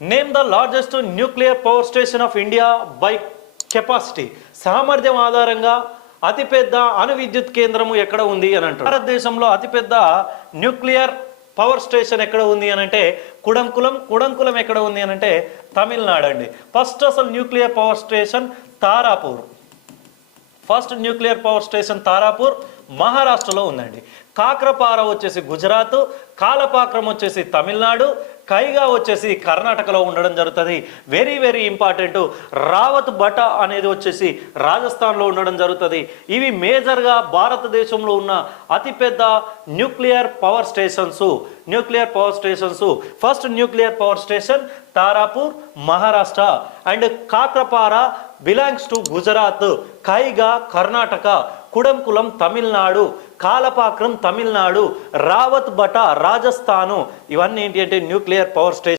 Name the largest nuclear power station of India by capacity. సామర్థ్యం ఆధారంగా అతిపెద్ద అణు విద్యుత్ కేంద్రము ఎక్కడ ఉంది అని అంటారు. భారతదేశంలో అతిపెద్ద న్యూక్లియర్ పవర్ స్టేషన్ ఎక్కడ ఉంది అని అంటే కుడంకులం ఎక్కడ ఉంది అని అంటే తమిళనాడు అండి. ఫస్ట్ అసలు nuclear power station Tarapur. First nuclear power station Tarapur మహారాష్ట్రలో ఉందండి. కాక్రపార వచ్చేసి గుజరాత్, కాలపాక్రం వచ్చేసి తమిళనాడు, కైగా వచ్చేసి కర్ణాటకలో ఉండడం జరుగుతుంది. Very very important. Rawatbhata అనేది వచ్చేసి రాజస్థాన్లో ఉండడం జరుగుతుంది. ఇవి మేజర్గా భారతదేశంలో ఉన్న అతిపెద్ద nuclear power stations. First nuclear power station Tarapur Maharashtra and Kakrapar belongs to Gujarat, Kaiga Karnataka, Kudankulam Tamil Nadu, Kalpakkam Tamil Nadu, Rawatbhata Rajasthan. ఇవన్నీ ఏంటి అంటే న్యూక్లియర్ పవర్ స్టేషన్.